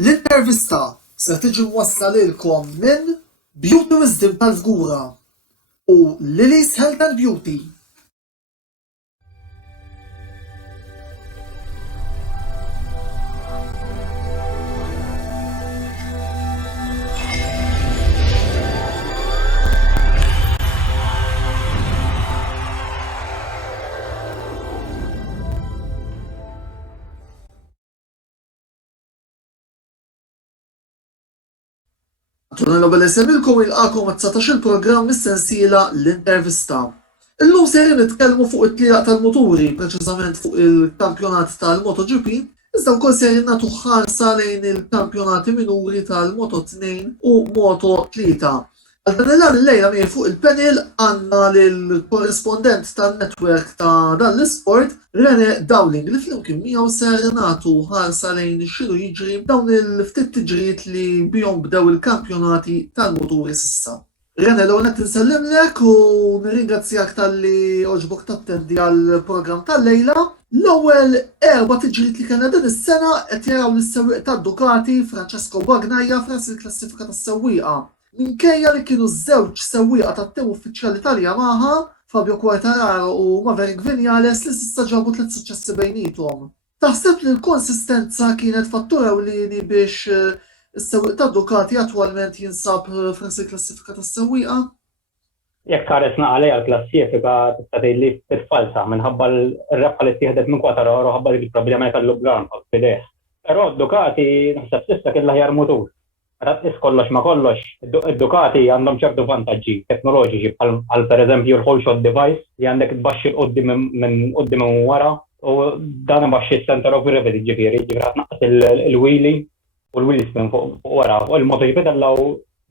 L-intervista se tiġi mwassla lilkom minn Beauty Wisdom tal-Żgura u Lily's Health and Beauty. Antonello Bellesemilkom il-qakom għat-19 il-programm mis-sensiela L-Intervista. Illum ser nitkellmu fuq it-tlielaq tal-moturi, preċiżament fuq il-kampjonat tal-MotoGP, iżda wkoll ser nagħtu ħarsa lejn il-kampjonati minuri tal-Moto2 u Moto3. Għal-dan il-lejla miegħi fuq il-panel għandna lill-korrispondent tan-netwerk ta' dan l-isport, Rene Dowling, li flimkien miegħu ser nagħtu ħarsa lejn x'inhu jiġri dawn il-ftit tiġrijiet li bihom bdew il-kampjonati tal-moturi s'issa. Rene, l-ewwel qed insellimlek u nirringrazzjak talli oġbok tattendi għall-programm tal-lejla. L-ewwel erba' tiġrijiet li kellna din is-sena qed jaraw lis-sewwieq tad-Ducati Francesco Bagnaia f'ras il-klassifika tas-sewwieqa. Minkejja li kienu żewġ sewwieqa tat-tim uffiċjali tal-Yamaha, Fabio Quartararo u Maverick Viñales li s'issa ġabu tliet suċċessi bejniethom. Taħseb li l-konsistenza kienet fattur ewlieni biex is-sewwieq tad-Ducati attwalment jinsab f'ras il-klassifika tas-sewwieqa? Jekk ħaresna għalejha l-klassifika tista' tgħidli falsa minħabba r-rebħa li ttieħdet minn Quartararo ħabba li problema tal-lubran f'idejh. Però d-Ducati naħseb s'issa kien l-aħjar mutur. Is kollox ma kollox, id-Ducati għandhom ċertu vantaġġi teknoloġiċi bħal pereżempju l-whole shot device li għandek tbaxxi qudiem minn qudiem minn wara u dan ibaxxi center of gravity ġifieri tnaqqas il-wheelie u l-wheel spin fuq wara u l-MotoGP dallaw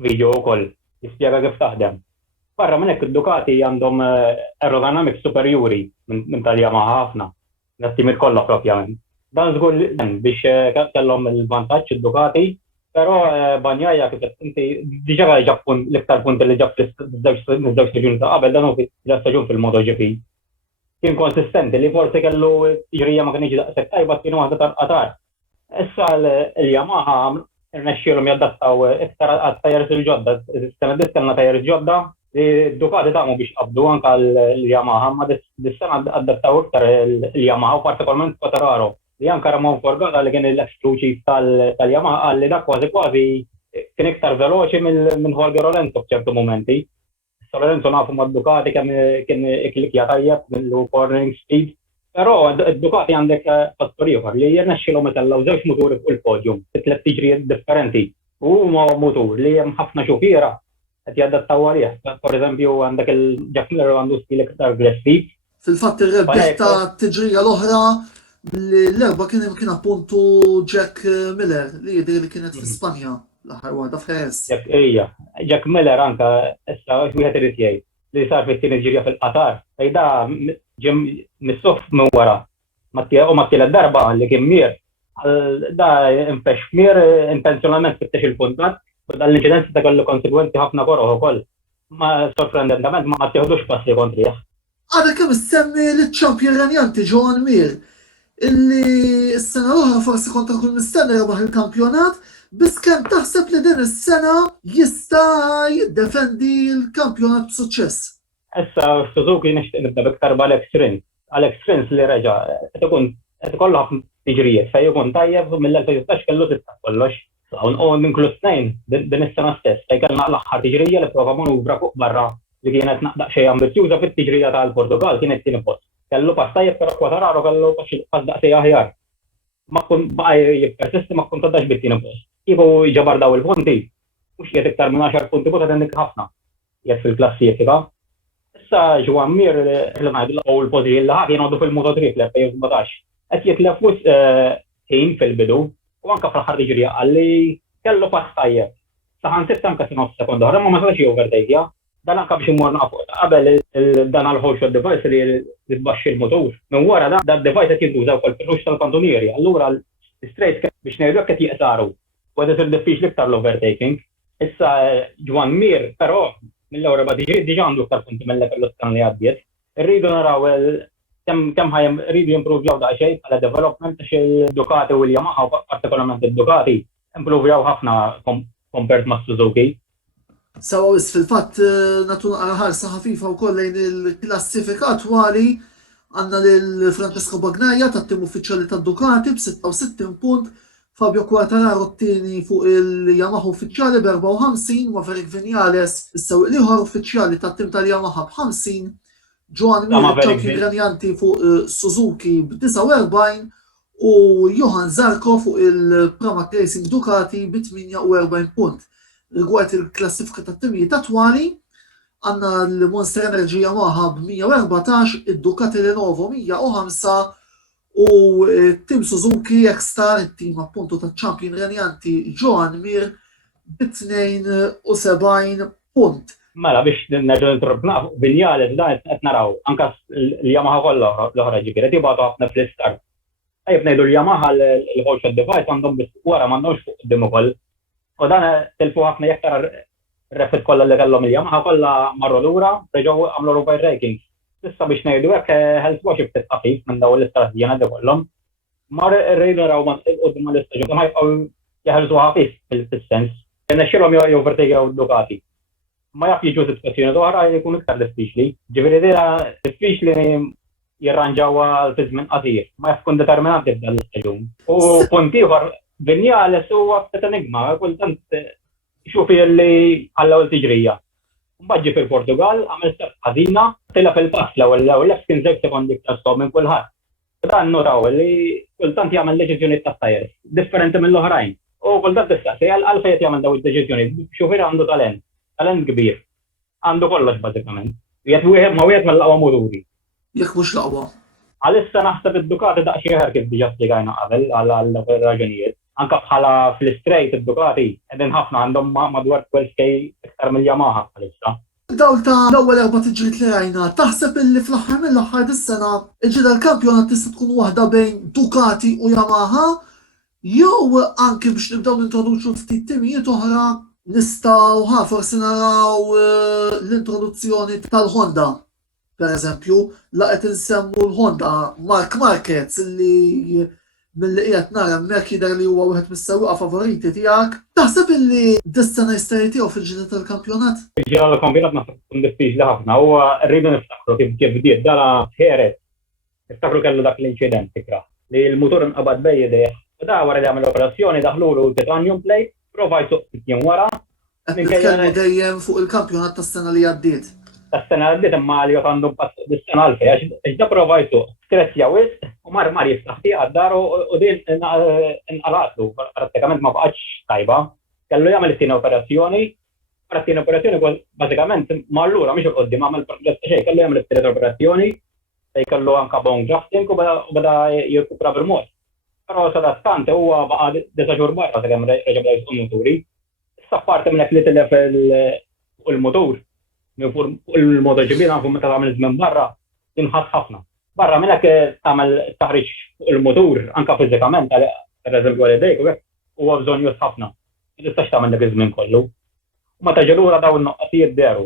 video wkoll jispjega kif taħdem. Barra minn hekk id-Ducati għandhom aerodynamics superjuri minn tal-Yamaha ħafna, nas-timiet kollha propjament. Dan żgur biex kellhom il-vantaġġ id-Ducati. Però Bagnaia kif inti diġà ġab l-iktar punt li ġab fl-żewġ staġuni ta' qabel dan hu l-staġun fil-MotoGP. Kien konsistenti li forsi kellu ġrija ma kienx daqshekk tajba kienu waħda tal-qatar. Issa l-Yamaha rnexxielhom jadattaw iktar għat-tajers il-ġodda, is-sena dis-sena tajers ġodda li d-Ducati tagħmlu biex qabdu anke l-Yamaha, ma dis-sena adattaw iktar l-Yamaha u partikolarment Quartararo. Li anke Ramon Forgata li kien l-ex-chief tal-Yamaha qal li dak kważi kien iktar veloċi minn Jorge Lorenzo f'ċertu momenti. Lorenzo nafu mad-Ducati kien iklikja tajjeb mill-cornering speed, però d-Ducati għandek fattur ieħor li jirnexxielhom itellgħu żewġ muturi fuq il-podium fi tliet tiġrijiet differenti. U huma mutur li hemm ħafna xufiera qed jadattaw għalih. Pereżempju għandek il-Jack Miller għandu stil iktar aggressiv. Fil-fatt ir-rebbieħ ta' tiġrija l-oħra l-erba kien appuntu Jack Miller li jidher li kienet fl-Ispanja l-aħħar waħda f'Jerez. Jack Miller anke issa wieħed irid jgħid li sar fit-tieni ġirja fil-Qatar. Ejda ġim mis-suf minn wara. U ma tielet darba li kien mier. Da impex mier intenzjonalment fittex il-puntat u dan l-inċident ta' kellu konsegwenzi ħafna korroħ ukoll. Ma sorprendentament ma tieħdux passi kontrih. Għadha kemm issemmi l-ċampjon Iranjanti Joan Mir illi s-sena l-oħra forsi kontra kull mistenni rebaħ il-kampjonat, biss kemm taħseb li din is-sena jista' jiddefendi l-kampjonat b'suċċess. Issa Suzuki nixtieq nibda b'iktar b'Alex Rins. Alex Rins li reġa' qed ikollu ħafna tiġrijiet fejn ikun tajjeb mill-2016 kellu tista' kollox. U minklus snejn din is-sena stess fejn kellna l-aħħar tiġrija li prova manuvra fuq barra li kienet naqdaq xejn ambizzjuża fit-tiġrija tal-Portugal kienet tieni post. Kellu pass tajjeb però Quartararo kellu pass daqsej aħjar. Ma kun baqa' jippersisti ma kun taddax bit-tieni post. Kieku jġabar daw il-punti, mhux qiegħed iktar minn 10 punti bota tendik ħafna jgħid fil-klassifika. Issa Joan Mir li ngħidu l-ewwel pożijiet li ħadd jingħodu fil-Moto3 fl-2017. Qed jitlef wisq ħin fil-bidu u anke fl-aħħar tiġrija qal li kellu pass tajjeb. Saħansitra anke sa nofs sekonda oħra ma setax overtake. Dan anke biex imur nafu qabel dan għal-whole shot device li tbaxxi l-motur. Minn wara dan device qed jintuża wkoll fil-rux tal-kantunieri. Allura l-straight biex ngħidu qed jeqsaru. U qed isir diffiċli iktar l-overtaking. Issa Joan Mir però mill-ewwel ba diġà għandu iktar punti mill-level tan li għaddiet. Irridu naraw kemm ħajjem rridu jimprovjaw daqsxejn bħala development għax il-Ducati u l-Yamaha partikolarment id-Ducati improvjaw ħafna compared ma' Suzuki. Sawa wis fil-fatt natu naqra ħarsa ħafifa wkoll lejn il-klassifika attwali għandna lil Francesco Bagnaia tat-tim uffiċjali tad-Ducati b'66 punt, Fabio Quartararo t-tieni fuq il-Yamaha uffiċjali b'54, Maverick Vinales is-sewwieq ieħor uffiċjali tat-tim tal-Yamaha b'50, Joan Mir champion renjanti fuq Suzuki b'49 u Johan Zarco fuq il-Pramac Racing Ducati b'48 punt. Rigward il-klassifika tat-timijiet attwali, għandna l-Monster Energy Yamaha b'114, id-Ducati Lenovo 105 u Team Suzuki X-Star, it-tim appunto ta' champion renjanti Joan Mir b'72 punt. Mela biex nerġgħu nitropna Vinales dan qed naraw anke l-Yamaha kollha l-oħra ġifieri qed jibgħatu ħafna fl-istart. Ejjeb ngħidu l-Yamaha l-ħolx device għandhom biss wara m'għandhomx fuq qudiem ukoll. U dan telfu ħafna jekk tara r-refit kollha li kellhom il-Yamaha kollha marru lura reġgħu għamlu Rover Rankings. Issa biex ngħidu hekk health wash ftit ħafif minn dawn l-istrateġija ngħidu kollhom. Mar rejdu naraw qudiem l-istaġun ma jibqgħu jeħelsu ħafif fil-sens. Nexxilhom jovertakew Ducati. Ma jaf jiġu situazzjoni oħra jkun iktar diffiċli. Ġifieri dira diffiċli jirranġawha l-żmien qasir. Ma jaf tkun determinanti f'dan l-istaġun. U punt ieħor Vinales huwa ftit enigma, kultant xufi li ħallaw il-tiġrija. Mbagħad ġie fil-Portugal għamel start ħażina, tela fil-pass l-ewwel kien żewġ sekondi iktar stop minn kulħadd. Dan notaw li kultant jagħmel deċiżjonijiet tat-tajers differenti mill-oħrajn. U kultant tistaqsi għalfejn qed jagħmel dawn id-deċiżjonijiet. Xufier għandu talent kbir. Għandu kollox bażikament. Wieħed mill-aqwa muturi. Jekk mhux l-aqwa. Għalissa naħseb id-Ducati daqsxejn kif diġà spjegajna qabel għal raġunijiet. Anka bħala fl-straight id-Ducati qegħdin ħafna għandhom madwar 12K iktar mill-Yamaha bħalissa. Dawl ta' l-ewwel erba' tiġriet li rajna, taħseb illi fl-aħħar mill-aħħar dis-sena il-ġida l-kampjonat tista' tkun waħda bejn Ducati u Yamaha jew anke biex nibdew nintroduċu ftit timijiet oħra nistgħu forsi naraw l-introduzzjoni tal-Honda. Per eżempju, laqgħet insemmu l-Honda Marc Marquez li mill-li qiegħed nara hemmhekk jidher li huwa wieħed mis-sewwieqa favoriti tiegħek. Taħseb illi dis-sena jista' jtiegħu fil-ġida tal-kampjonat? Il-ġida tal-kampjonat naħseb tkun diffiċli ħafna. Huwa rridu niftakru kif bdiet dara ħered. Niftakru kellu dak l-inċident tikra li l-mutur inqabad bej idejh. U da wara li għamel operazzjoni daħlulu titanium plate, prova jsuq ftit wara. Qed nitkellmu dejjem fuq il-kampjonat tas-sena li għaddiet. Tas-sena għaddiet imma li għandu pass dis-sena għalfejn għax da prova jsuq stressja wisq u mar jiftaħ tiegħek għad-dar u din inqalatlu prattikament ma baqgħetx tajba. Kellu jagħmel it-tieni operazzjoni, wara t-tieni operazzjoni bażikament mallura mhix il-qoddim għamel progress xejn, kellu jagħmel it-tielet operazzjoni, se jkellu anke bone grafting u beda jirkupra bil-mod. Però sadattant huwa baqa' 9 xhur barra sakemm reġa' jsuq muturi. Issa parti minn hekk li tilef il-mutur il-MotoGP nafu meta tagħmel żmien barra tinħass ħafna. Barra minn hekk tagħmel taħriġ il-mutur anke fiżikament pereżempju għal idejk huwa bżonn jus ħafna. Ma tistax tagħmel dak iż-żmien kollu. U meta ġew lura dawn in-noqqasijiet deru.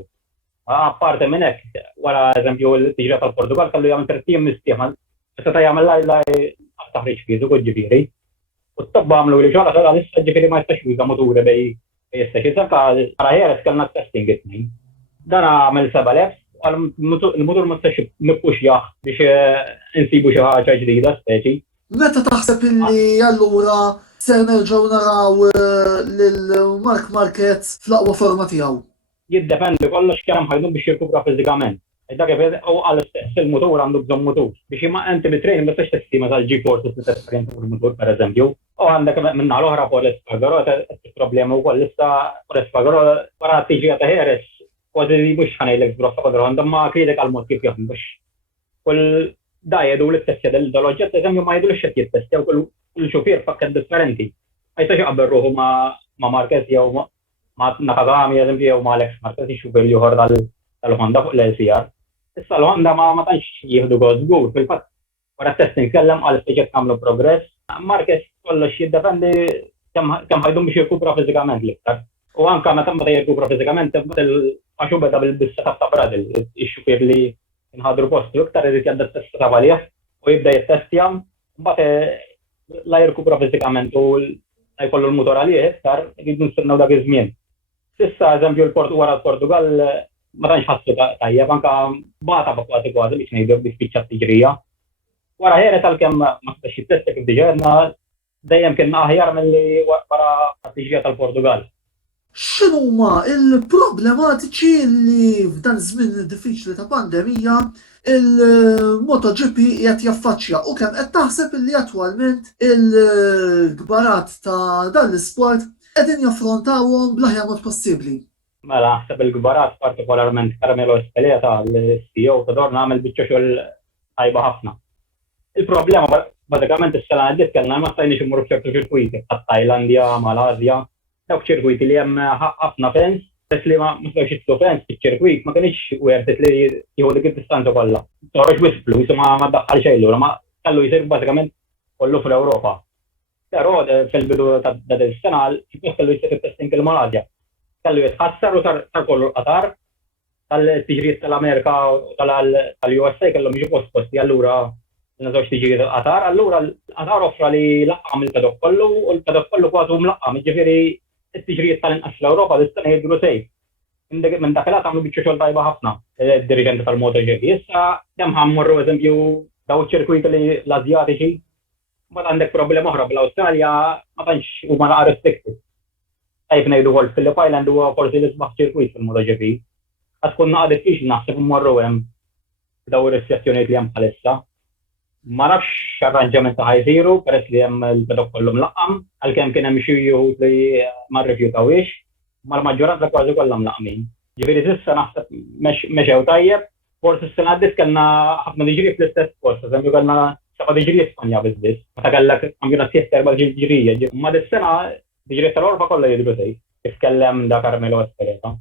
Apparti minn hekk wara eżempju l-tiġra tal-Portugal kellu jagħmel trettim mistieħ seta' jagħmel taħriġ fiżiku ġifieri. U t-tobba għamlu li ġara sara issa ġifieri ma jistax juża muturi bej jistax jiżanka ara ħeres kellna testing it-tnejn. Dan għamel 7,000 il-mutur ma stax nippuxjaħ biex insibu xi ħaġa ġdida speċi. Meta taħseb illi allura ser nerġgħu naraw lil Marc Marquez fl-aqwa forma tiegħu? Jiddependi kollox kemm ħajdu biex jirkupra fiżikament. Dak u għal-istess il-mutur għandu bżonn mutur. Biex ma inti bit-training ma tistax testima tal-G-forces li tesperjenza fuq il-mutur pereżempju. U għandek minna l-oħra Paul Espargaro problema wkoll issa Paul Espargaro wara t-tiġija ta' ħeres kważi mhux ħanejlek grossa kodra għandhom ma kriedek għal-mod kif jaħdmu biex kull dajedu l-testja dal-oġġett eżempju ma jgħidulux qed jittestjaw kull xufier fakket differenti. Ma jistax jaqbel ruħu ma' Marquez jew ma' Nakagami eżempju jew ma' Alex Marquez ixufier ieħor tal-Honda fuq l-LCR. Issa l-Honda ma tantx jieħdu żgur fil-fatt wara t-testing kellem għal speċi tagħmlu progress. Marquez kollox jiddependi kemm ħajdu biex jirkupra fiżikament l-iktar. U anke meta jirkupra fiżikament għaxu beda bil-setup ta' Bradl, ix-xufier li nħadru postu iktar irid jadda t-testa għalih u jibda jittestja, mbagħad la jirkupra fiżikament u jkollu l-mutor għalih iktar jridu nistennew dak iż-żmien. Sissa eżempju wara l-Portugal ma tantx ħassu tajjeb anke bata kważi biex ngħidu biex spiċċat tiġrija. Wara ħeret għalkemm ma stax jittesta kif diġà dejjem kien aħjar milli wara t-tiġrija tal-Portugal. X'inhuma il-problematiċi li f'dan żmien diffiċli ta' pandemija il-MotoGP qed jaffaċċja u kemm qed taħseb li attwalment il-gbarat ta' dan l-isport qegħdin jaffrontawhom bl-aħjar mod possibbli. Mela naħseb il-gbarat partikolarment Carmelo Espeleta l-CEO ta' Dorna għamel biċċa xogħol tajba ħafna. Il-problema bażikament is-sena għaddiet kellna ma stajniex immorru f'ċertu ċirkwiti tat-Tajlandja, Malasja, dawk ċirkwiti li hemm ħafna fans, bess li ma stawx jitlu fans fiċ-ċirkwit ma kienx wertet li jieħu dik id-distanza kollha. Toħroġ wisflu, jisu ma ddaħħal xejn lura, ma kellu jsir bażikament kollu fl-Ewropa. Però fil-bidu ta' din is-sena kellu jsir it-testing il-Malasja. Kellu jitħassar u sar kollu l-qatar tal-tiġrijiet tal-Amerika u tal-USA kellhom jiġu posti allura żewġ tiġrijiet tal-qatar, allura l-qatar offra li laqqam il-paddock kollu u l-paddock kollu kważi mlaqqam, jiġifieri it-tiġrijiet tal-inqas fl-Ewropa dis-sena jidhru sejf. Minn dak il-għad għamlu biċċa xogħol tajba ħafna id-dirigenti tal-MotoGP. Issa hemm ħammorru eżempju daw iċ-ċirkwiti l-Asjatiċi, mbagħad għandek problema oħra bl-Awstralja ma tantx huma naqra restricted. Tajb ngħidu wkoll Phillip Island huwa forsi l-isbaħ ċirkwit fil-MotoGP. Għad tkun naqra diffiċli naħseb immorru hemm daw ir-restrizzjonijiet li hemm bħalissa. Ma nafx x'arranġament ta' ħajsiru peress li hemm il-paddock kollu mlaqqam, għalkemm kien hemm xi wħud li ma rrifjutawhiex, ma l-maġġoranza kważi kollha mlaqqmin. Ġifieri s'issa naħseb mexew tajjeb, forsi s-sena għaddiet kellna ħafna diġri fl-istess post, eżempju kellna seba' diġri Spanja biżbiss, meta kellek kampjonat siesta erba' diġrija. Ma dis-sena diġri tal-Orfa kollha jidhru sejf, kif kellem da Carmelo Espeleta.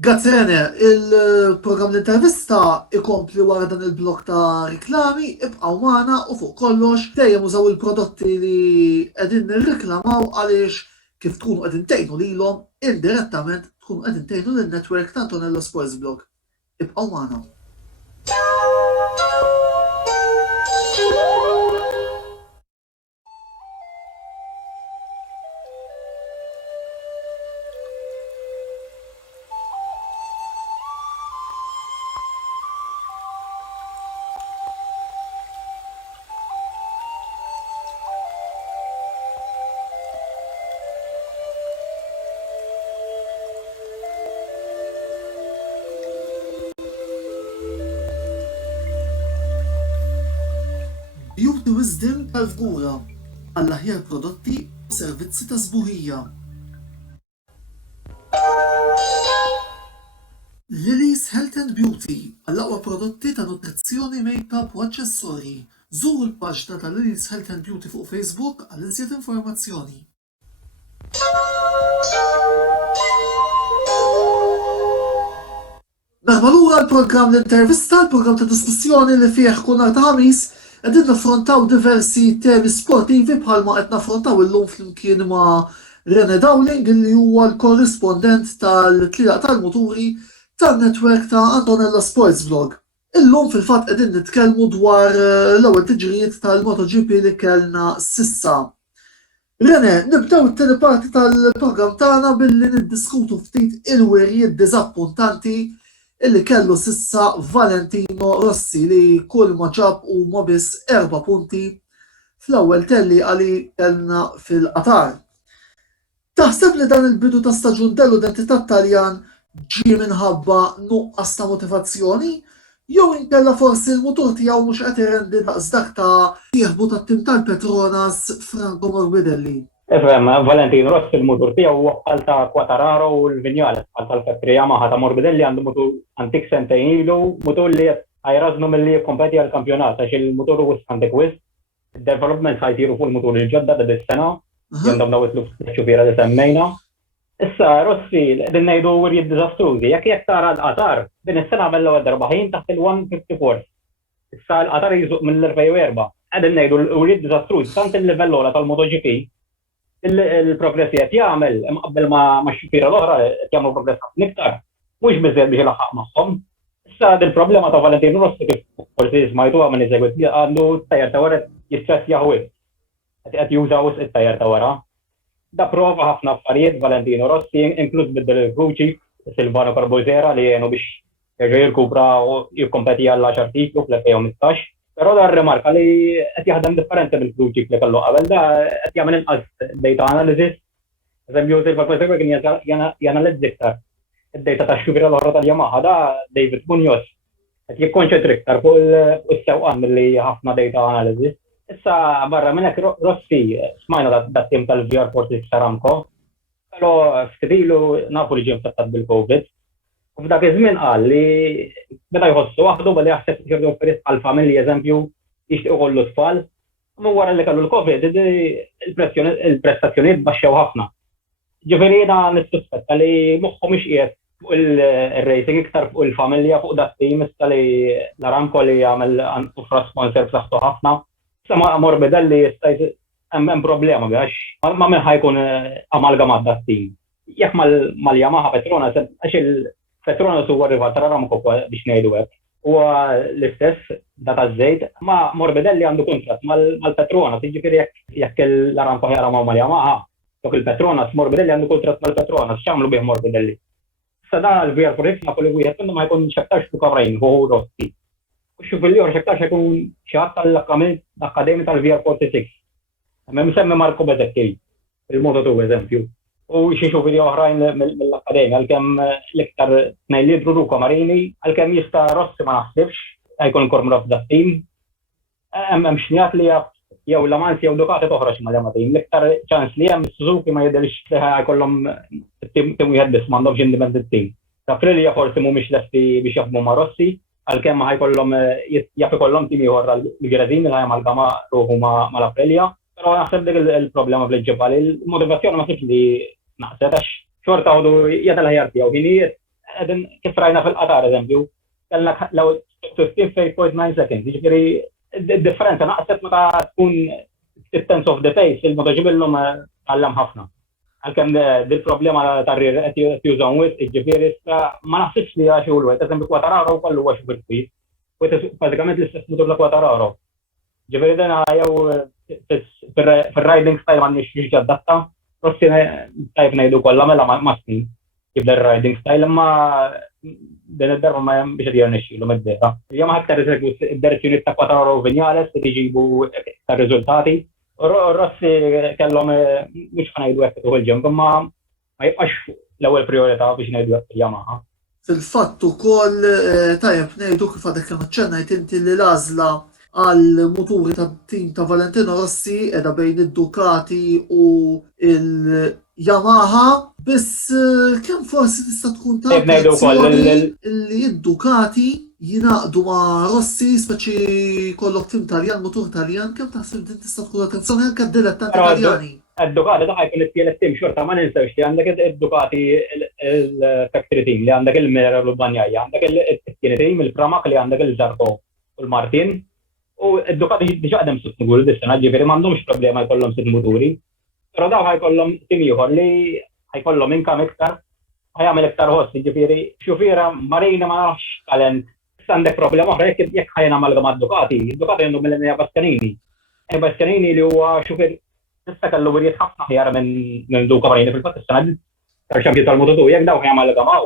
Gazzene, il-programm l-intervista ikompli wara dan il-blok ta' riklami, ibqgħu magħna u fuq kollox dejjem użaw il-prodotti li qegħdin nirriklamaw għaliex kif tkunu qegħdin tgħinu lilhom indirettament tkunu qegħdin tgħinu lin-netwerk ta' Antonello Sports Blog. Ibqgħu magħna. Beauty Wisdom tal-Fgura għall-aħjar prodotti u servizzi ta' sbuħija. Lily's Health and Beauty għall-aqwa prodotti ta' nutrizzjoni, make-up u aċċessorji. Żuru l-paġna ta' Lily's Health and Beauty fuq Facebook għal iżjed informazzjoni. Naħba lura l-programm l-intervista, l-programm ta' diskussjoni li fih kull nhar ta' ħamis qegħdin naffrontaw diversi temi sportivi bħalma qed naffrontaw illum flimkien ma' Rene Dowling li huwa l-korrispondent tal-tliaq tal-muturi tan-netwerk ta' Antonello Sports Blog. Illum fil-fatt qegħdin nitkellmu dwar l-ewwel tiġrijiet tal-MotoGP li kellna sissa. Rene, nibdew it-tieni parti tal-programm tagħna billi niddiskutu ftit il-wirjiet diżappuntanti illi kellu sissa Valentino Rossi li kull ma ġab u ma biss 4 punti fl-ewwel telli għali kellna fil-qatar. Taħseb li dan il-bidu ta' staġun dell-identità Taljan ġie minħabba nuqqas ta' motivazzjoni jew inkella forsi l-mutur tiegħu mhux qed irendi daqs dak ta' jieħbu tat-tim tal-Petronas Franco Morbidelli. Efem, Valentino Rossi il-mutur tiegħu waqqal ta' Quartararo u l-Vinjales, bħal tal-Ferrari Yamaha ta' Morbidelli għandu mutur antik sentejn ilu, mutur li ħajrażnu milli jikkompeti għall-kampjonat għax il-mutur wis għandek wis. Id-development ħajtiru fuq il-mutur il-ġodda ta' dis-sena, jendom daw it-ċufiera li semmejna. Issa Rossi qegħdin ngħidu wirjiet diżastrużi, jekk tara l-qatar din is-sena għamel l-ewwel darba ħin taħt il-154. Issa l-qatar jiżuq mill-2004. Qegħdin ngħidu wirjiet diżastrużi tant il-livell ola tal-MotoGP il-progressi qed jagħmel qabel ma' x-xufiera l-oħra qed jagħmlu progress ħafna iktar, mhux biżżejjed biex ilaħħaq magħhom. Issa il-problema ta' Valentino Rossi kif forsi smajtuha minn iżegwit għandu t-tajjar ta' wara jistressja ħwiet. Qed juża wisq it-tajjar ta' wara. Da prova ħafna affarijiet Valentino Rossi, inkluż biddel il-Vuċi, Silvano Carbozera li jenu biex jerġa' jirkupra u jikkompeti għall-10 titlu fl-2015. Però da remarka li qed jaħdem differenti mill-Vuċi li kellu qabel, da qed jagħmel inqas data analysis. Eżempju, Silvano Carbozera kien janalizza iktar id-data tax-xubira l-oħra tal-Yamaha, da David Munoz qed jikkonċentra iktar fuq is-sewqan milli ħafna data analysis. Issa barra minn hekk Rossi smajna dat-tim tal-VR46 Aramco, però ftilu nafu li ġie infettat bil-COVID. U f'dak iż-żmien qal li beda jħossu waħdu bada jaħseb ċertu affarijiet għall-familja eżempju jixtieq ikollu tfal. U wara li kellu l-COVID il-prestazzjonijiet baxxew ħafna. Ġifieri jiena nissuspetta li moħħu mhix qiegħed fuq il-racing iktar fuq il-familja fuq dat-tim issa li l-Aramco li jagħmel ufra sponsor b'saħħtu ħafna. Ma Morbidelli hemm problema għax ma minn ħajkun amalgamat dat-tim. Jekk mal-Yamaha Petronas għax il-Petronas huwa rival tal-Aramco biex ngħidu hekk. Huwa l-istess data żejt ma Morbidelli għandu kuntratt mal-Petronas, jiġifieri jekk l-Aramco ħjaramhom mal-Yamaha, dok il-Petronas Morbidelli għandu kuntratt mal-Petronas, x'għamlu bih Morbidelli. Sa dan il-VR46 nafu li wieħed minnhom ma jkun x'aktarx fuq kavrejn huwa Rossi. Xuf il-jor xektar xekun xaħat tal-Akademi tal-VR46. Hemm semmi Marco Bezzecchi, il-Moto2 eżempju. U xi xufiri oħrajn mill-Akademi, għalkemm l-iktar tnejn lidru Luca Marini, għalkemm jista' Rossi ma naħsibx, jkun kormura f'dat-tim. Hemm xnijat li jew Lamansi jew Ducati toħroġ mal-Yamaha-tim. L-iktar ċans li hemm Suzuki ma jidhirx li jkollhom tim wieħed biss m'għandhomx independent team. Aprilia forsi mhumiex lesti biex jaħdmu ma' Rossi, għalkemm ħajkollhom jaf ikollhom tim ieħor l-Grazin li ħajamalgama ruħu mal-Aprilia, però naħseb dik il-problema fl-ġibal. Il-motivazzjoni ma sibx li naqset għax xorta għodu jagħti l-ħajjar tiegħu. Ħinijiet qegħdin kif rajna fil-Qatar eżempju, kellek law 15.9 seconds, jiġifieri id-differenza naqset meta tkun 10 of the pace il-motoġibillhom għallam ħafna. Għalkemm dil-problema tar-rir qed jużaw wisq, jiġifieri issa ma naħsibx li għax u l-wet, eżempju Quartararo kollu għax birtwit, u bażikament l-istess mutur la Quartararo. Ġifieri dan jew fir-riding style m'għandniex jiġi adatta, Rossi tajb ngħidu kollha mela ma' snin jibda r-riding style, imma din id-darba ma biex qed jirnexxielu mid-dera. Yamaha aktar id-direzzjoni ta' Quartararo u Viñales li jġibu iktar riżultati. Rossi kellhom mhux ħanajdu hekk tuħu l-ġemp, imma ma jibqax l-ewwel priorità biex ngħidu hekk il-Yamaha. Fil-fatt ukoll tajjeb ngħidu kif għadek kemm ċennajt inti li l-għażla għall-muturi tad-tim ta' Valentino Rossi qiegħda bejn id-Ducati u il-Yamaha, biss kemm forsi tista' tkun ta' li id-Ducati jinaqdu ma' Rossi speċi kollok tim Taljan, mutur Taljan, kemm taħseb din tista' tkun attenzjoni anke d-dilettanti Taljani. Id-Ducati daħħa jkun it-tielet tim xorta ma ninsewx li għandek id-Ducati il-factory team li għandek il-Mera u l-Banjaja, għandek it-tieni team il-Pramac li għandek il-Zarco u l-Martin. U id-Ducati diġà qegħdem sitt muturi dis-sena, ġifieri m'għandhomx problema jkollhom sitt muturi. Però daw ħajkollhom tim ieħor li ħajkollhom inkam iktar, ħajjagħmel iktar ħossi, ġifieri xufiera Marini ma nafx talent. Issa għandek problema oħra jekk ħajna amalgama d-Ducati, id-Ducati għandhom mill-Enea Bastianini. Bastianini li huwa xufier issa kellu wirjiet ħafna ħjar minn Luca Marini fil-fatt is-sena tal-Champion tal-Moto2, jekk daw ħajamalgamaw,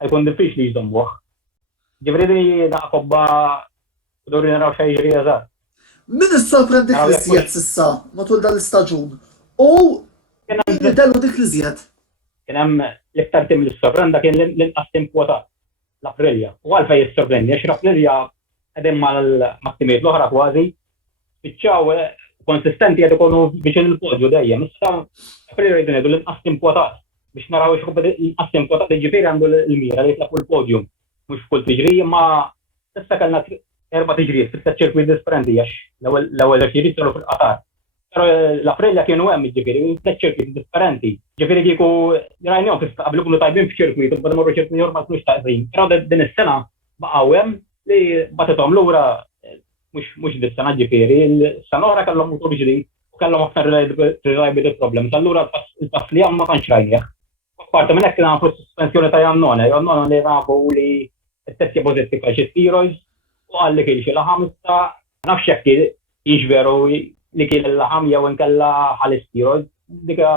ħajkun diffiċli jżommuh. Ġifieri naqobba duri naraw xejn jiġri eżatt. Min issorprendik li żjed s'issa matul dan l-istaġun? U jidelu dik li żjed? Kien hemm l-iktar tim li sorprenda kien l-inqas tim kwotat, l-Aprilia. U għalfejn jissorprendi għax l-Aprilia qegħdin mat-timijiet l-oħra kważi spiċċaw konsistenti qed ikunu viċin il-podju dejjem. Issa Aprilia jridu ngħidu l-inqas tim kwotat biex naraw l-inqas tim kwotat jiġifieri għandu l-mira li jitlaq fuq il-podium. Mhux f'kull tiġri, imma issa kellna 4 tiġrijiet fit-tliet ċirkwiet differenti għax l-ewwel ċirkwiet kienu fil-Qatar. Però l-Aprilia kienu hemm jiġifieri 3 ċirkwiet differenti. Ġifieri kieku rajnihom qablu kienu tajbin f'ċirkwiet u bada morru ċirkwiet ieħor ma kinux tajbin. Però din is-sena baqgħu hemm li bagħtithom lura mhux dis-sena ġifieri, is-sena oħra kellhom mutur ġdid u kellhom aktar reliability problems. Allura il-pass li hemm ma tantx rajnieh. Apparti minn hekk kien hemm sospensjoni ta' Jannone li nafu li t-testja pożittiv għal xi steroids u għalli kien xi laħam issa nafx jekk jiġveru li kien il-laħam jew inkella ħal steroids. Dika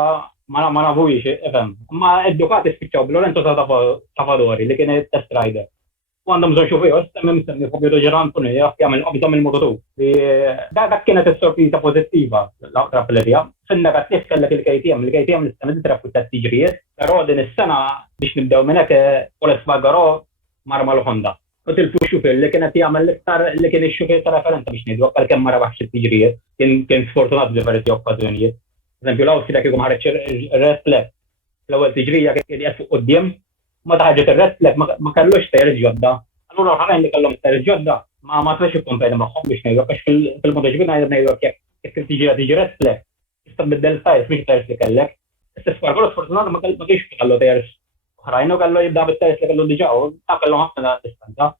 ma nafux, efem. Ma edukati spiċċaw b'Lorenzo Savadori li kien test rider. U għandhom bżonn xufir, semmi Fabio Ġeran kun jagħmel qabżhom il-mototu. Dak kienet is-sorpriża pożittiva l-Aprilia. Fin-negattiv kellek il-KTM l-istana titrafu t-tiġrijiet, però din is-sena biex nibdew minn hekk Oles Spargarò marma l-Honda. U tilfu xufir li kienet jagħmel l-iktar li kien ix-xufir ta' referenza biex ngħidu għalkemm ma rebaħx it-tiġrijiet, kien sfortunat b'diversi okkażjonijiet. Eżempju, l-Awstrija kieku ħareġ ir-red flag. L-ewwel tiġrija kien jgħid fuq quddiem, ma taħġet ir-red flag ma kellux tejr ġodda. Allura l-ħarajn li kellhom tejr ġodda ma tfexx ikkompeti magħhom biex ngħidu għax fil-MotoGP ngħidu jekk il-tiġrija tiġi red flag, tista' tbiddel tajrs mhix tajrs li kellek. Issa Spargarò sfortunat ma kienx kellu tajrs oħrajn u kellu jibda bit-tajrs li kellu diġà u ta' kellhom ħafna distanza.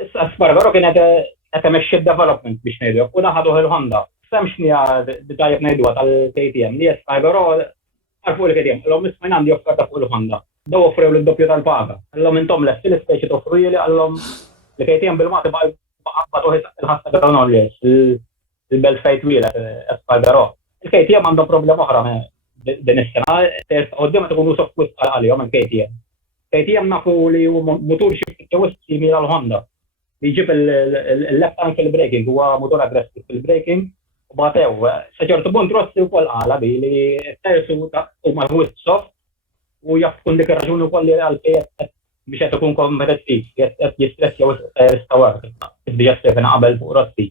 Issa Spargarò kien qed imexxi development biex ngħidu u naħadu il-Honda. Semxnija tajjeb ngħiduha tal-KTM li Spargarò għarfu l-KTM, l-għom ismajn għandi offerta fuq il-Honda. Daw offrew l-doppju tal-paga. Għallom intom l-estil speċi toffru li għallom l-KTM bil-mati baqqa il-ħassa għanollis, il-belt fejt wila, Spargarò. Il-KTM għandhom problema oħra din is-sena, għoddim tkunu softwist għal-għalihom il-KTM. KTM nafu li motur xifti simili għal-Honda. Li jġib il-left hand fil-braking, huwa motor aggressiv fil-braking, u batew, saċertu punt Rossi u kol għala bi li tersu u maħwit soft u jaf tkun dik raġuni u koll li għal-kej biex għet ikun kompetittiv, għet jistressja u s-tawar, diġa s-sefena qabel fuq Rossi.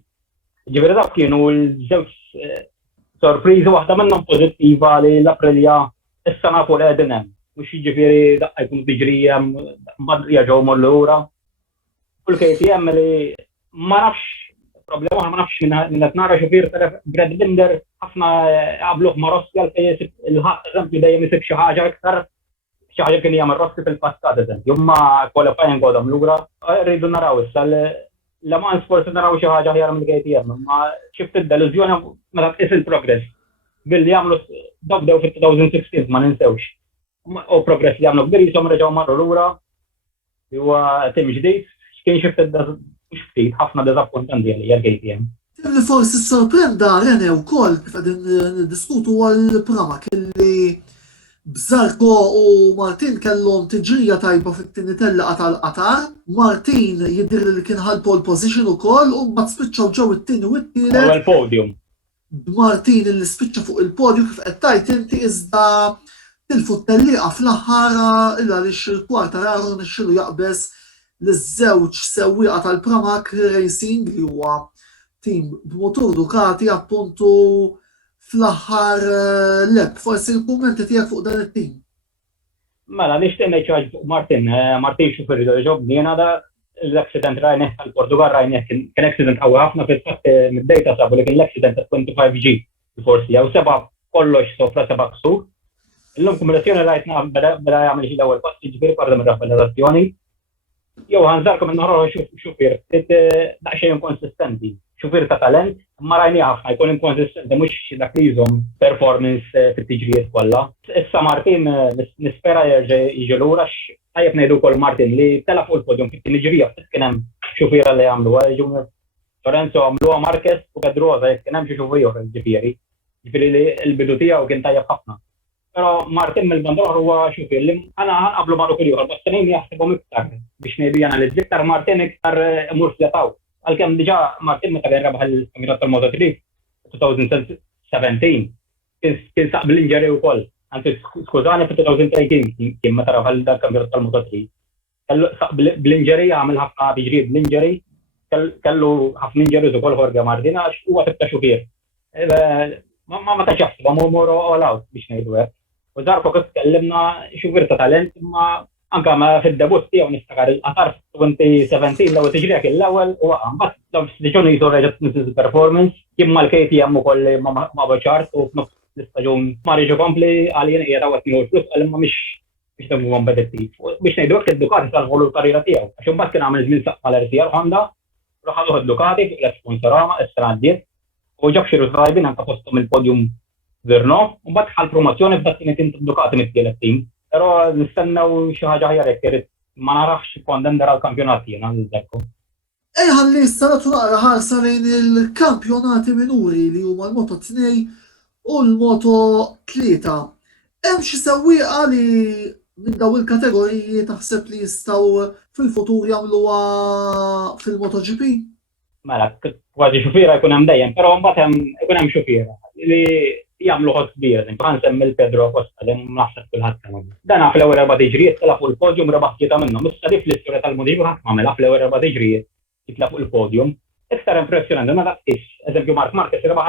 Ġiviri dak kienu l-ġewċ sorprizi waħda minnhom pozittiva li l-Aprilia issa nafu l-edinem, mux ġiviri daqqa jkun tiġrijem, madrija ġew mollura. U l-KTM li ma nafx problema ma nafx minn qed nara xufir Brad Binder ħafna qabluh ma' Rossi għalfejn il-ħadd eżempju dejjem isib xi ħaġa iktar xi ħaġa kien jagħmel Rossi fil-passat eżempju. Imma qualifying għodhom lura rridu naraw issa Le Mans forsi naraw xi ħaġa ħjar mill-KTM, imma xift id-delużjoni meta tqis il-progress. Billi jagħmlu dabdew fit-2016 ma ninsewx. U progress li għamlu kbir jisom reġgħu marru lura li huwa tim ġdid kien xift mux ftit, ħafna dezappuntanti għalli għal-KTM. Li forsi s-sorprenda Rene u koll kif għadin diskutu għal-Pramac li Bżarko u Martin kellhom tiġrija tajba fit-tieni tellaqgħa tal-qatar. Martin jidher li kien ħal pole position ukoll u mbagħad spiċċaw ġew it-tieni u t-tielet. Ewwel podium. Martin li spiċċa fuq il-podium kif qed tajt inti iżda tilfu t-tellieqa fl-aħħar illa li x-kwarta raru nixxielu jaqbes l-żewġ sewwieqa tal-Pramac Racing li huwa tim b'motur Ducati appuntu fl-aħħar leb. Forsi l-kummenti tiegħek fuq dan it-tim. Mela nixtieq ngħid xi ħaġa fuq Martin. Martin xufier ġobni jiena da l-accident rajnih tal-Portugal rajnih kien accident qawwi ħafna fil-fatt mid-dejta sabu li kien l-accident ta' 25G forsi jew seba' kollox sofra seba' ksur. Illum kombinazzjoni rajtna beda jagħmel xi l-ewwel passi ġifieri parla mir-raffinazzjoni. Jew ħanżarkom in-naħra xufier daqsxejn inkonsistenti. Xufier ta' talent, ma rajni ħafna jkun inkonsistenti mhux dak li jżomm performance fit-tiġrijiet kollha. Issa Martin nispera jerġa' jiġi lura tajjeb ngħidu wkoll Martin li tela fuq il-podium fit-tiġrija ftit kien hemm xufiera li għamluha Junior Lorenzo għamluha Marquez u Pedrosa kien hemm xi xufier ġifieri. Ġifieri li l-bidu tiegħu kien tajjeb ħafna. Però Martin mill-bandor huwa xufier li aħna ħanqablu ma' ieħor bas tnejn jaħsibhom iktar biex ngħidu analizzi iktar Martin iktar imur fjataw. Għalkemm diġà Martin meta kien rebaħ il-kampjonat tal-Moto3 2017 kien saq bl-injury wkoll. Anzi skużani fit-2018 kien meta rebaħ il-kampjonat tal-Moto3. Kellu saq bl-injury għamel ħafna tiġrijiet bl-injury, kellu ħafna injuries ukoll Jorge Martin għax huwa tibta xufier. Ma tax jaħsibha moru all out biex ngħidu hekk. U Zarko kif tkellimna xufier ta' talent imma anka ma fid-debut tiegħu nistakar il-qatar 2017 l-ewwel tiġrija kien l-ewwel u mbagħad dawn is-staġuni jisu reġgħet tniżel performance kien mal-KTM ukoll ma boċart u f'nofs l-istaġun ma reġgħu kompli għalien qiegħed hawn tnieħu flus għal imma mhix tkun kompetittiv. Biex ngħidu hekk id-Ducati salvu l-karriera tiegħu. Għax imbagħad kien għamel żmien saq mal-RCR Honda, raħ ħaduh id-Ducati fuq l-Sponsorama s-sena għaddiet u ġab xi riżrajbin anke posthom il-podium Verno u mbagħad ħal promozzjoni f'dak kienet id-Ducati mit-tielet tim. Pero nistennew xi ħaġa ħjar jekk ma narax kontender għall-kampjonati jiena l-Zarko. Ħalli issa nagħtu naqra ħarsa lejn il-kampjonati minuri li huma l-Moto2 u l-Moto3. Hemm xi sewwieqa li minn daw il-kategoriji taħseb li jistgħu fil-futur jagħmluha fil-MotoGP? Mela, kważi xufiera jkun hemm dejjem, però mbagħad hemm ikun hemm xufiera li jagħmlu ħodd kbir, ħan semmi l-Pedro Acosta li naħseb kulħadd kemm. Dan fl-ewwel erba' tiġrijiet tela fuq il-podium rebaħ tlieta minnhom. Issa dik l-istorja tal-MotoGP ħadd m'għamilha fl-ewwel erba' tiġrijiet titla' fuq il-podium. Iktar impressjonanti ma taqis, eżempju Mark Marquez rebaħ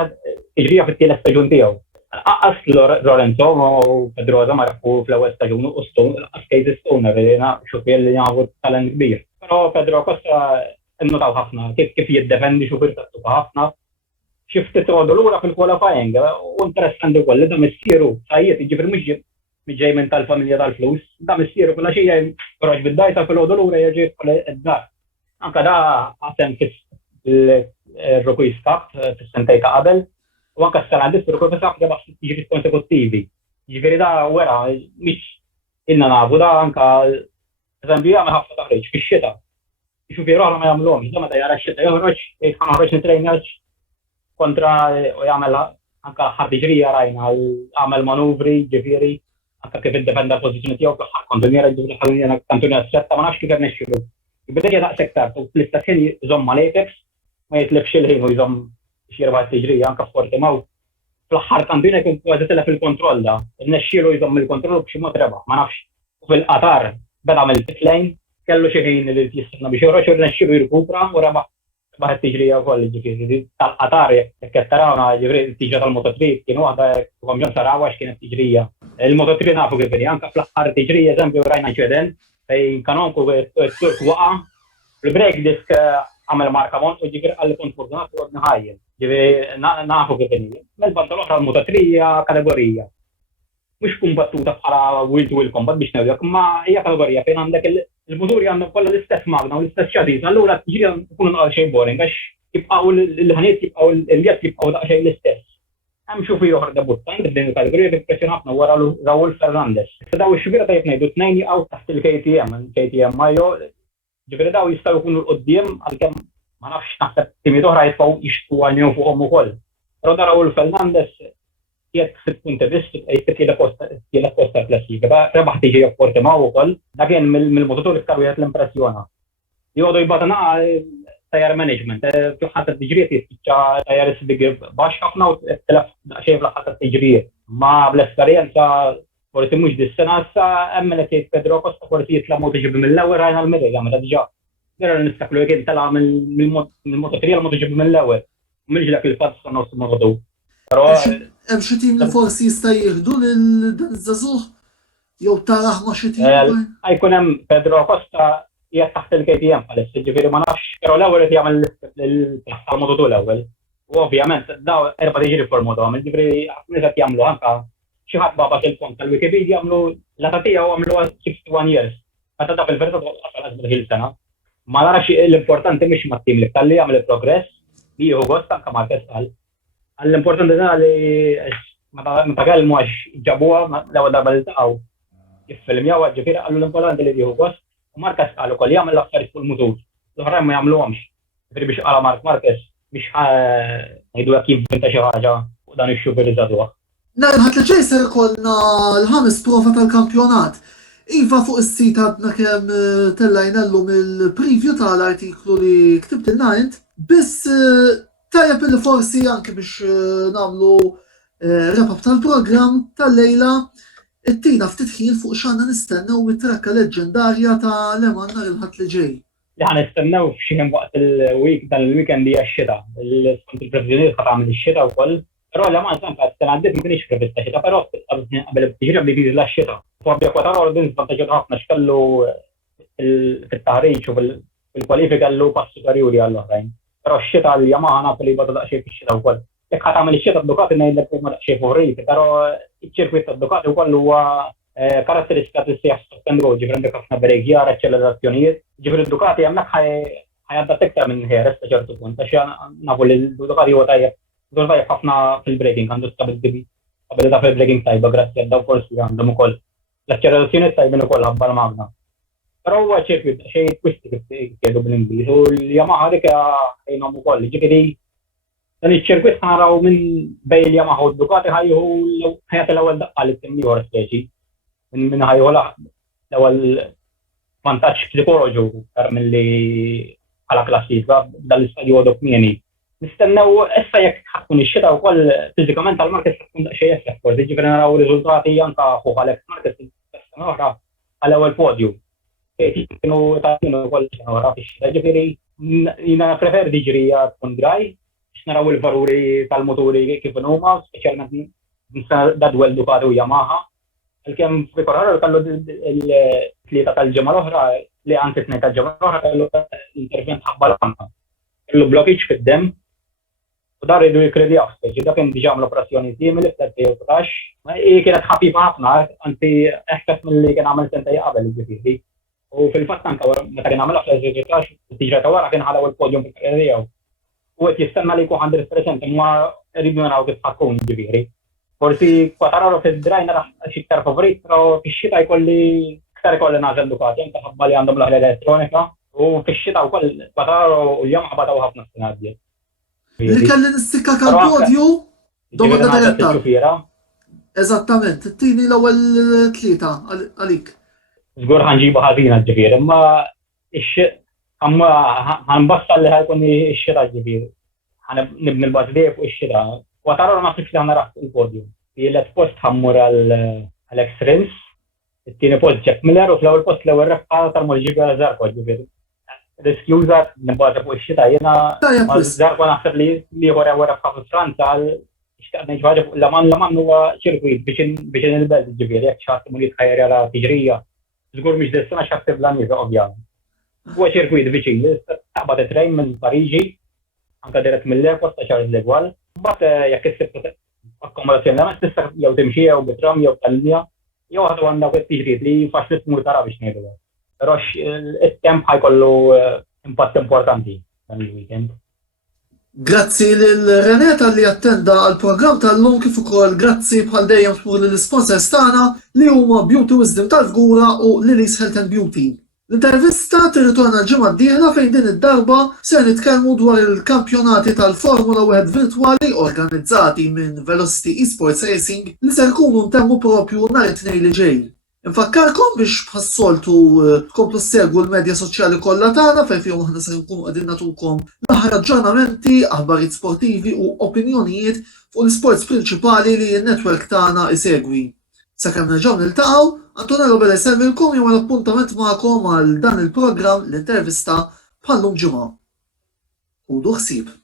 tiġrija fit-tielet staġun tiegħu. Aqqas Lorenzo u Pedrosa marfu fl-ewwel staġun u Casey Stoner li xufier li jaħbu talent kbir. Però Pedro Acosta innotaw ħafna kif jiddefendi xufir tattu ħafna. Xiftit għodu l-ura fil-qualifying, u interessanti wkoll li da missieru sajjiet, ġifir mhux ġej minn tal-familja tal-flus, da missieru kulla xi roġ bid-dajta fil-għodu l-ura jaġi id-dar. Anka da għasem fil-Rookies Cup fis-sentej ta' qabel, u anka s-sanadis fil-Rookies Cup da baqs tiġri konsekuttivi. Ġifiri da wera, mhix ilna nafu da anka eżempju jagħmel ħafna taħriġ fix-xita. Xufier oħra ma jagħmluhomx, da meta jara x-xita joħroġ, ħanoħroġ nitrejnaġ kontra u jagħmel anka ħardiġrija rajna għamel manuvri ġifieri anka kif iddefenda l-pożizzjoni tiegħu kontinjera ġifieri ħalunjena kantunja s-setta ma nafx kif nexxielu. Bidejja daqshekk tard u fl-istess ħin jżomm mal-apex ma jitlifx il-ħin u jżomm xi jerba' tiġrija anka f'Portimao. Fl-aħħar kantunja kien kważi tilef il-kontroll da, nexxielu jżomm il-kontroll b'xi mod rebaħ, ma nafx. U fil-qatar beda mill-pit lane kellu xi ħin li jistenna biex joħroġ u nexxielu jirkupra u rebaħ baħet tiġrija wkoll ġifieri tal-qatar jekk qed tarawna ġifieri t-tiġra tal-Moto3 kienu waħda komjon sarawa x'kienet tiġrija. Il-Moto3 nafu kif anke fl-aħħar tiġrija eżempju rajna inċident fejn kanonku t-Turk waqa' il-break disk għamel marka mont u ġifieri qalli kont fortunat u għodna ħajjel. Ġifieri nafu kif inhi. Mill-banda l-oħra l-Moto3 kategorija. Mhux kumbattuta bħala wheel-to-wheel combat biex ngħidlek, ma hija kategorija fejn għandek il-muturi għandhom kollha l-istess magna u l-istess xadiż, allura tiġri tkun naqgħod xejn boring għax jibqgħu l-ħaniet jibqgħu l-jett jibqgħu daqsxejn l-istess. Hemm xufier oħra debuttant b'din il-kategorija impressjon ħafna wara Raul Fernandez. Issa daw ix-xufiera tajjeb ngħidu tnejn jaqgħu taħt il-KTM Majo, ġifieri daw jistgħu jkunu l-qudiem għalkemm ma nafx naħseb timiet oħra jitfgħu jixtru għajnejhom fuqhom ukoll. Però da Raul Fernandez qiegħed fit-punti biss tielet posta klassifika. Rebaħ tiġi Portimao wkoll, dak kien mill-mototur iktar wieħed l-impressjona. Jgħodu jbagħtu tajjar management, fl-ħadd tiġrijiet jispiċċa tajjar isbig baxx ħafna u telef daqsxejn fl-ħadd tiġrijiet. Ma bl-esperjenza forsi mhux dis-sena issa hemm li tgħid Pedro Acosta forsi jitla' MotoGP mill-ewwel rajna l-medalja meta diġà. Vera nistaklu jekk intela' mill-Moto3 l-MotoGP mill-ewwel. Mhux dak il-fatt sa nofs Moto2. Però hemm xi tim li forsi jista' jieħdu lil dan iż-żagħżugħ jew taraħ ma' xi tim. Jkun hemm Pedro Acosta qiegħed taħt il-KTM bħalissa, ġifieri ma nafx, però l-ewwel qed jagħmel il-Moto2 l-ewwel. U ovvjament daw erba' tiġri formodhom, ġifieri ħafna qed jagħmlu anke xi ħadd baba fil-kont tal-Wikipedia jagħmlu l-età tiegħu għamluha 61 years. Meta da fil-verità qasal bil sena. Ma narax l-importanti mhix mat-tim li talli jagħmel il-progress li jieħu gost anke Marquez qal. L-importanti da li meta kellmu għax ġabuha l-ewwel darba li taqgħu jiffilmjaw ġifieri qallu l-importanti li jieħu gost u Marquez qal ukoll jagħmel l-affarijiet fuq il-mutur. L-oħrajn ma jagħmluhomx. Ġifieri biex qala Marquez biex ngħidu jekk jivvinta xi ħaġa fuq dan ix-xufier iżagħżugħ. Nhar il-ħadd li ġej se jkollna l-ħames prova tal-kampjonat. Iva fuq is-sit għadna kemm tellajna llum il-preview tal-artiklu li ktibt il-najnt, biss tajjeb li forsi anke biex nagħmlu wrap-up tal-programm tal-lejla ittina ftit ħin fuq x'għandna nistennew mit-trakka leġġendarja ta' Le Mans nhar il-ħadd li ġej. Li ħa nistennew f'xi ħin waqt il-weekend hija x-xita. Skont il-previżjonijiet ħa tagħmel ix-xita wkoll. Però Le Mans anke s-sena għaddiet ma kienx prevista xita, però qabel tiġri bdiet x-xita. Fabja Quattararo din żvantaġġjat ħafna x'kellu fit-taħriġ u fil-kwalifika kellu pass superjuri għall-oħrajn. Però x-xita l-Yamaha nafu li bada daqsxejn fix-xita wkoll. Jekk ħadd tagħmel ix-xita d-Ducati ngħidlek ma daqsxejn favoriti, però iċ-ċirkwit tad-Ducati wkoll huwa karatteristika tissejjaħ stop and go, ġifieri għandek ħafna brekjar, accelerazzjonijiet. Ġifieri d-Ducati hemmhekk ħajadda iktar minn ħieres ta' ċertu punt, għax nafu li l-Ducati huwa tajjeb ħafna fil-braking, għandu stabilità fil-braking tajba grazzi għal daw forsi għandhom ukoll. L-accelerazzjonijiet tajbin ukoll ħabba l-magna. Però huwa ċirkwit xejn twisti kif jgħidu bl-Ingliż u l-Yamaha dik għajnhom ukoll, ġifieri Dan iċ-ċirkwit naraw minn bejn Yamaha u Ducati ħajjagħti l-ewwel daqqa li tim ieħor speċi. Minn ħajju l-ewwel vantaġġ psikoloġu aktar milli bħala klassifika dal-istadju għodu kmieni. Nistennew issa jekk tkun ix-xita wkoll fiżikament għall-Marquez tkun daqsxejn effett, jiġifieri naraw riżultati anke fuq Alex Marquez is-sena oħra għall-ewwel podju. Kienu tagħtina wkoll oħra fix-xita, jiġifieri jiena preferi diġrija tkun dry biex naraw il-valuri tal-moturi kif huma, speċjalment dadwel Ducati u Yamaha. Kemm f'Corrado kellu il-tlieta tal-ġimgħa l-oħra li anke tnejn tal-ġimgħa l-oħra kellu intervent ħabba l-anka. Kellu blockiġ fid-demm u dar ridu jikkredjaw speċi, dak kien diġà l-operazzjoni simili fl-2013, ma kienet ħafifa ħafna, anzi eħfef milli kien għamel sentej qabel jiġifieri. U fil-fatt anke meta kien għamilha fl-2013, it-tiġra ta' wara kien ħadaw il-podium fil-karriera tiegħu. U qed jistenna li jkun 100% imma rridu naraw kif tkun jiġifieri. Forsi Quartararo fid-drajna raħ iktar favorit, però fix-xita jkolli nażel Ducati, anke ħabba li għandhom l-aħla elettronika, u fix-xita wkoll Quartararo u Yamaha badaw ħafna s-senadji. Li kelli nistikka kal-podju domanda diretta. Eżattament, it-tieni l-ewwel tlieta għalik. Żgur ħanġibu ħażina ġifieri, imma ħanbassal li ħajkun ix-xita ġifieri. Nibni l-bażdej fuq ix-xita. Quartararo ma fiex li ħana raħt il-podium. Tielet post ħammur Alex Rins, it-tieni post Jack Miller u fl-ewwel post l-ewwel rebħa tal-Molġiga Zarco ġifieri. Riskjuża nibbaża fuq ix-xita jiena ma' Zarco naħseb li ieħor ewwel rebħa fi-Franza xtaqt ngħid ħaġa fuq Laman huwa ċirkwit biex il-belt ġifieri jekk xi ħadd imur jitħajjar jara tiġrija. Żgur mhix dis-sena x'aħseb l-għaniża ovvjament. Huwa ċirkwit viċin li taqbad it-trejn minn Pariġi, anke dirett mill-airport ta' Charles de Gaulle. Mbagħad jekk issib akkomodazzjoni l tista' jew timxi jew bitram jew tal-linja, jew ħadu għandha wet tiġriet li faċli tmur tara biex ngħidu. Però it-temp ħajkollu impatt importanti dan il-weekend. Grazzi lil Renata li attenda għall-programm tal-lum kif ukoll grazzi bħal dejjem fuq lill-sponsors tagħna li huma Beauty Wisdom tal-Fgura u Lily's Health and Beauty. L-intervista tirritorna l-ġimgħa d-dieħla fejn din id-darba se nitkellmu dwar il-kampjonati tal-Formula 1 virtwali organizzati minn Velocity Esports Racing li se jkunu ntemmu propju nhar it-tnejn li ġej. Infakkarkom biex bħas-soltu tkomplu segwu l-medja soċjali kollha tagħna fejn fihom aħna se nkunu qegħdin nagħtukom l-aħħar aġġornamenti, aħbarijiet sportivi u opinjonijiet fuq l-isports prinċipali li n-netwerk tagħna isegwi. Sakemm nerġgħu niltaqgħu, Antonello Bella jsemmilkom jew l-appuntament magħkom għal dan il-programm l-intervista bħallum ġimgħa. Ħudu ħsieb.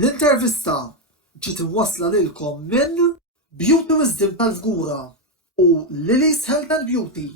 L-intervista ġiet imwassla lilkom minn Beauty Wisdom tal-Fgura u Lily's Health and Beauty.